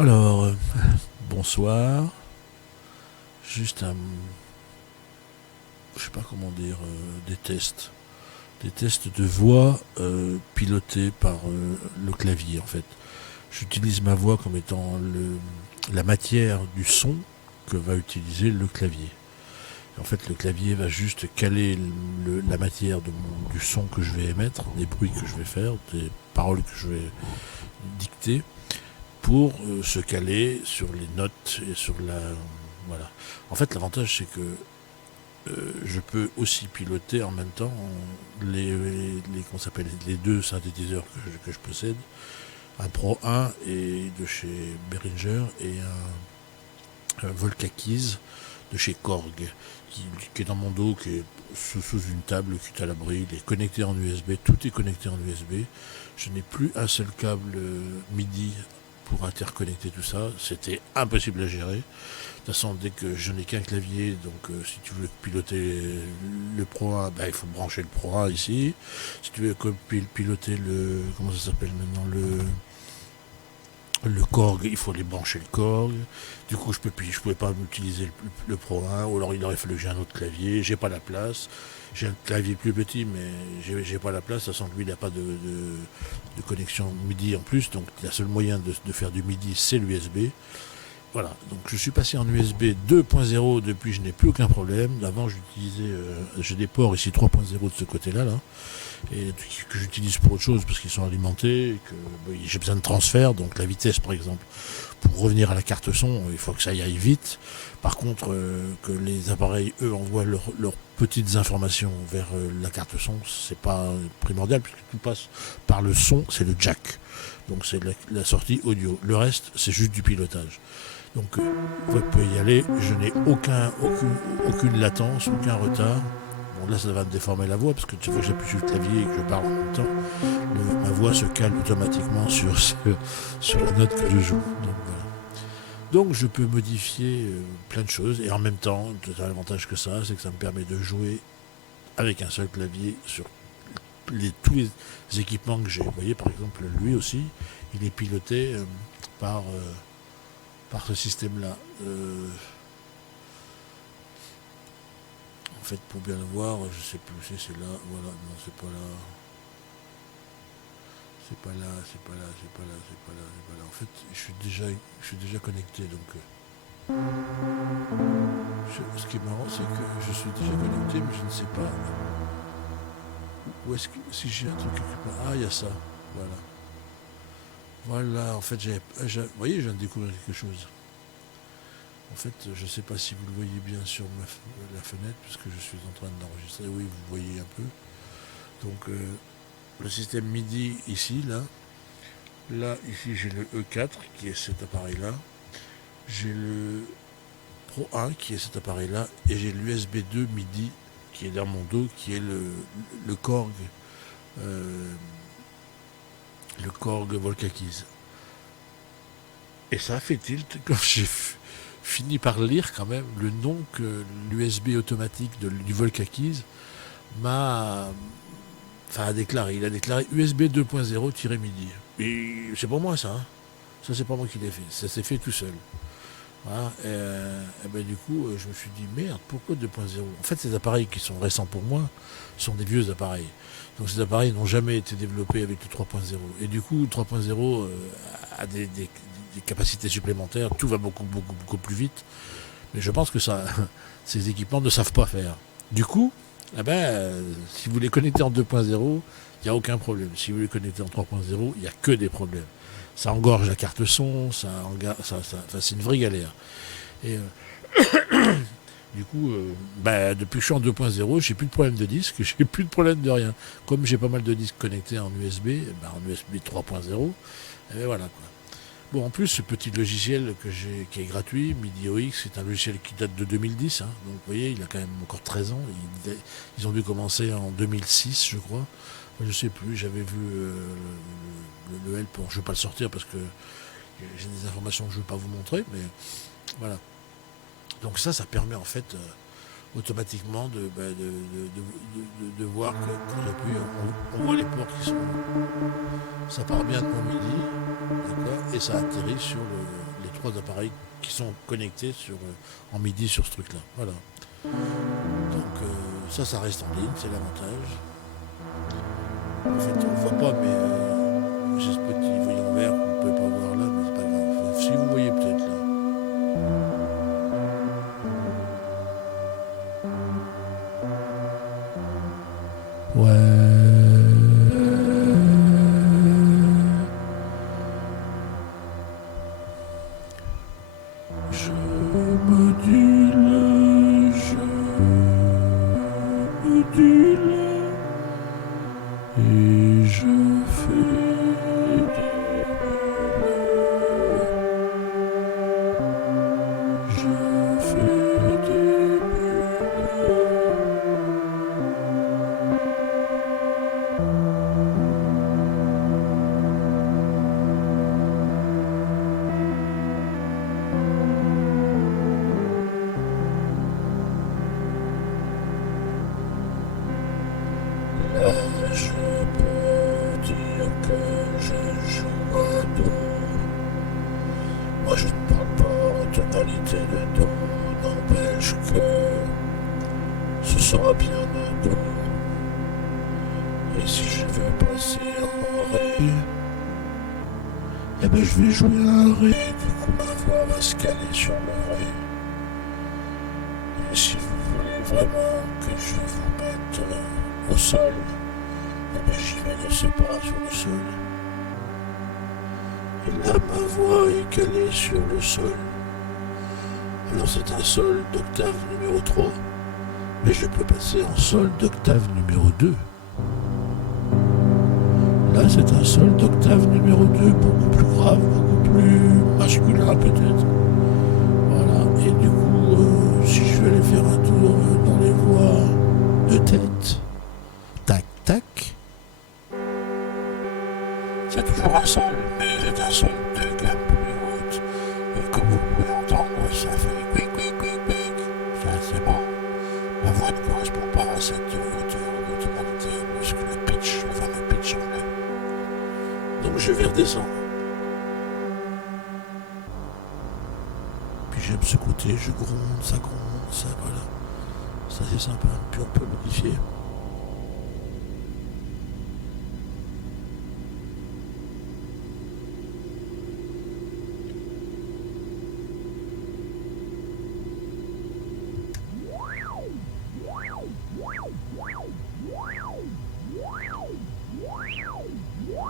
Alors, bonsoir. Juste un, je sais pas comment dire, des tests. Des tests de voix pilotés par le clavier en fait. J'utilise ma voix comme étant la matière du son que va utiliser le clavier. En fait, le clavier va juste caler la matière du son que je vais émettre, des bruits que je vais faire, des paroles que je vais dicter, pour se caler sur les notes et sur la... Voilà. En fait, l'avantage, c'est que je peux aussi piloter en même temps qu'on s'appelle les deux synthétiseurs que je possède, un Pro 1 et de chez Behringer et un Volca Keys de chez Korg qui est dans mon dos, qui est sous une table qui est à l'abri, il est connecté en USB, tout est connecté en USB. Je n'ai plus un seul câble MIDI pour interconnecter tout ça, c'était impossible à gérer. De toute façon, dès que je n'ai qu'un clavier, donc si tu veux piloter le Pro 1, il faut brancher le Pro 1 ici. Si tu veux piloter le... Comment ça s'appelle maintenant le Korg, il faut aller brancher le Korg. Du coup, je pouvais pas utiliser le Pro 1, ou alors il aurait fallu que j'ai un autre clavier. J'ai pas la place. J'ai un clavier plus petit, mais j'ai pas la place. De toute façon, lui, il n'a pas de connexion MIDI en plus. Donc, le seul moyen de faire du MIDI, c'est l'USB. Voilà, donc je suis passé en USB 2.0 depuis, je n'ai plus aucun problème. Avant, j'ai des ports ici 3.0 de ce côté-là, là, et que j'utilise pour autre chose parce qu'ils sont alimentés, et que j'ai besoin de transfert, donc la vitesse par exemple. Pour revenir à la carte son, il faut que ça y aille vite. Par contre, que les appareils, eux, envoient leurs petites informations vers la carte son, c'est pas primordial puisque tout passe par le son, c'est le jack. Donc c'est la sortie audio. Le reste, c'est juste du pilotage. Donc vous pouvez y aller, je n'ai aucune latence, aucun retard. Bon là ça va me déformer la voix parce que chaque fois que j'appuie sur le clavier et que je parle en même temps, ma voix se calme automatiquement sur la note que je joue. Donc voilà. Donc je peux modifier plein de choses et en même temps, l'avantage que ça a, c'est que ça me permet de jouer avec un seul clavier sur tous les équipements que j'ai. Vous voyez par exemple lui aussi, il est piloté par ce système-là. En fait, pour bien le voir, je sais plus si c'est là, voilà, non, c'est pas là. C'est pas là, c'est pas là, c'est pas là, c'est pas là, c'est pas là. En fait, je suis déjà connecté, donc ce qui est marrant, c'est que je suis déjà connecté, mais je ne sais pas où est-ce que si j'ai un truc quelque part. Ah, il y a ça, voilà. Voilà, en fait, vous voyez, je viens de découvrir quelque chose. En fait, je ne sais pas si vous le voyez bien sur la fenêtre, puisque je suis en train d'enregistrer. Oui, vous voyez un peu. Donc, le système MIDI ici, là. Là, ici, j'ai le E4, qui est cet appareil-là. J'ai le Pro 1, qui est cet appareil-là. Et j'ai l'USB 2 MIDI, qui est dans mon dos, qui est le Korg. euh, le Korg Volca Keys. Et ça a fait tilt quand j'ai fini par lire quand même le nom que l'USB automatique du Volca Keys a déclaré. Il a déclaré USB 2.0-MIDI. Et c'est pas moi ça. Hein. Ça c'est pas moi qui l'ai fait. Ça s'est fait tout seul. Voilà. Et ben, du coup, je me suis dit merde, pourquoi 2.0 ? En fait, ces appareils qui sont récents pour moi sont des vieux appareils. Donc ces appareils n'ont jamais été développés avec le 3.0. Et du coup, le 3.0 a des capacités supplémentaires. Tout va beaucoup plus vite. Mais je pense que ces équipements ne savent pas faire. Du coup, si vous les connectez en 2.0, il n'y a aucun problème. Si vous les connectez en 3.0, il n'y a que des problèmes. Ça engorge la carte son, c'est une vraie galère. Et du coup, depuis que je suis en 2.0, j'ai plus de problème de disque, j'ai plus de problème de rien. Comme j'ai pas mal de disques connectés en USB, en USB 3.0, et voilà quoi. Bon, en plus, ce petit logiciel qui est gratuit, MIDI-OX, c'est un logiciel qui date de 2010. Hein, donc, vous voyez, il a quand même encore 13 ans. Ils ont dû commencer en 2006, je crois. Enfin, je sais plus, j'avais vu le help. Je ne vais pas le sortir parce que j'ai des informations que je ne veux pas vous montrer, mais voilà. Donc ça permet en fait automatiquement de voir que quand j'appuie, on voit les ports qui sont. Ça part bien de mon MIDI, d'accord, et ça atterrit sur les trois appareils qui sont connectés en MIDI sur ce truc-là. Voilà. Donc ça reste en ligne, c'est l'avantage. En fait, on ne le voit pas, mais j'ai ce petit voyant vert que vous ne pouvez pas voir là, mais c'est pas grave. Si vous voyez peut-être là. Je module et je fais des je peux dire que je joue à Do. Moi je ne parle pas en tonalité de Do, n'empêche que ce sera bien un Do. Et si je veux passer en Ré, eh ben je vais jouer un Ré, du coup ma voix va se caler sur le Ré. Et si vous voulez vraiment que je vous mette au sol, eh ben j'y vais de ce pas sur le sol. Et là ma voix est calée sur le sol. Alors c'est un sol d'octave numéro 3, mais je peux passer en sol d'octave numéro 2. Là c'est un sol d'octave numéro 2, beaucoup plus grave, beaucoup plus masculin peut-être. Voilà, et du coup, si je vais aller faire un tour dans les voies de tête, tac tac, c'est toujours un sol, mais c'est un sol de gamme plus haute. Et comme vous pouvez entendre, ça fait quick quick quick quick. Ça c'est bon. Ma voix ne correspond pas à cette hauteur de tonalité, puisque le pitch, le fameux pitch anglais. Donc je vais redescendre. Puis j'aime ce côté, je gronde, ça, voilà. Ça c'est sympa. Puis on peut modifier.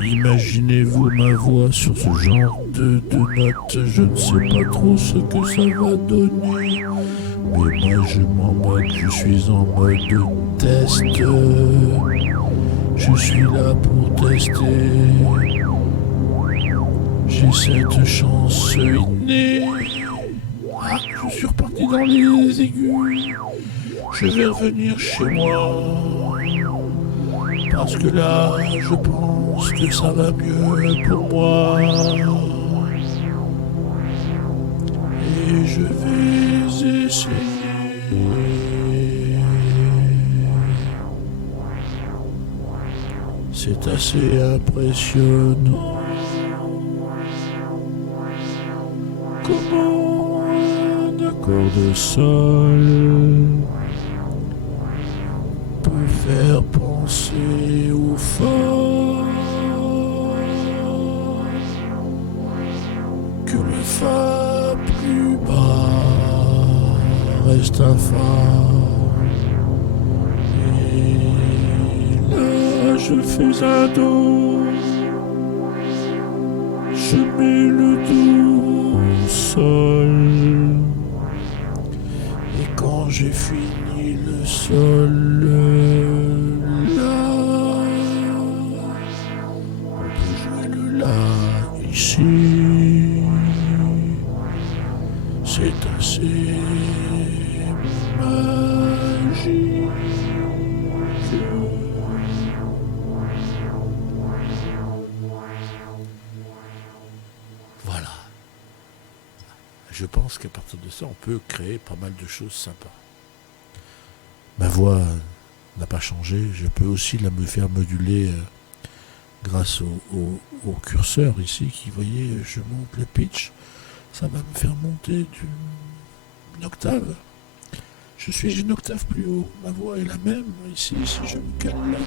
Imaginez-vous ma voix sur ce genre de notes, je ne sais pas trop ce que ça va donner, mais moi je m'en moque, je suis en mode test, je suis là pour tester, j'ai cette chance innée, je suis reparti dans les aigus, je vais revenir chez moi. Parce que là, je pense que ça va mieux pour moi. Et je vais essayer. C'est assez impressionnant. Comment un accord de sol peut faire penser au fa, que le fa plus bas reste un fa, et là je fais un do, je mets le do au sol, et quand j'ai fini le sol, ici, c'est assez magique. Voilà. Je pense qu'à partir de ça, on peut créer pas mal de choses sympas. Ma voix n'a pas changé. Je peux aussi me faire moduler grâce au curseur ici qui, voyez, je monte le pitch. Ça va me faire monter une octave. Je suis une octave plus haut. Ma voix est la même. Ici, si je me cale là,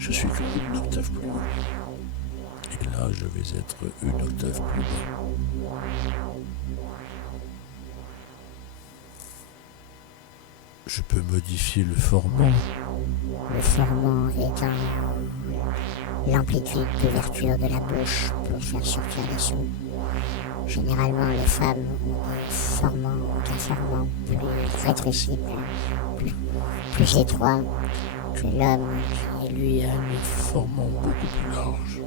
je suis comme une octave plus haut. Et là, je vais être une octave plus bas. Je peux modifier le formant. Le formant étant l'amplitude d'ouverture de la bouche pour faire sortir les sons. Généralement, les femmes ont un formant plus rétréci, plus étroit que l'homme. Et lui a un formant beaucoup plus large.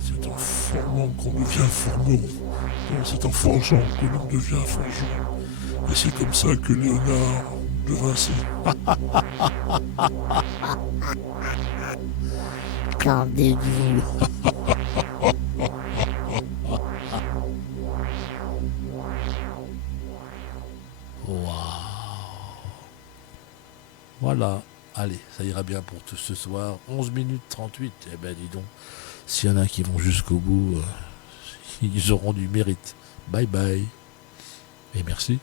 C'est en formant qu'on devient formant. Non, c'est en forgeant que l'on devient forgeant. Et c'est comme ça que Léonard de Vinci. Qu'en dites-vous? Waouh. Voilà. Allez, ça ira bien pour tout ce soir. 11 minutes 38. Eh ben dis donc, s'il y en a qui vont jusqu'au bout, ils auront du mérite. Bye bye. Et merci.